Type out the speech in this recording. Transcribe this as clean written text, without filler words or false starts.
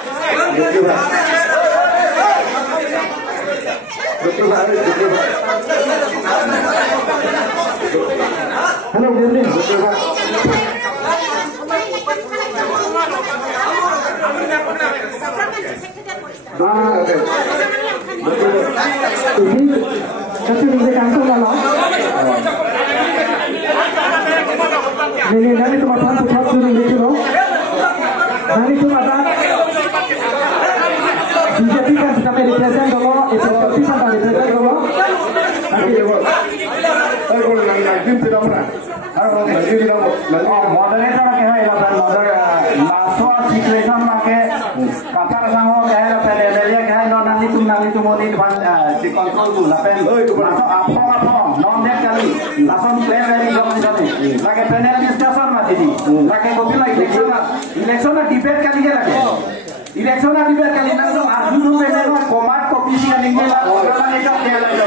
Hello, good evening. Ini kasih bisa langsung kalau ini nanti teman-teman pucat dulu gitu loh. Nanti cuma ada dijadikan sampai di present dulu, itu bisa sampai di present dulu. Nanti ya bos. Saya kalau nanti tidak pernah. Kalau nanti tidak moderator kayak apa moderator masuk situation pakai kapal sango kayak apa dia kayak nanti tu mau di depan di kontrol tu lapen masuk apa non net kali langsung player dari blok di sana lagi panel discussion mati di lagi mobil election debate kali ke lagi election debate kali langsung arju panel komat komisi kan ini lah orang itu dia lagi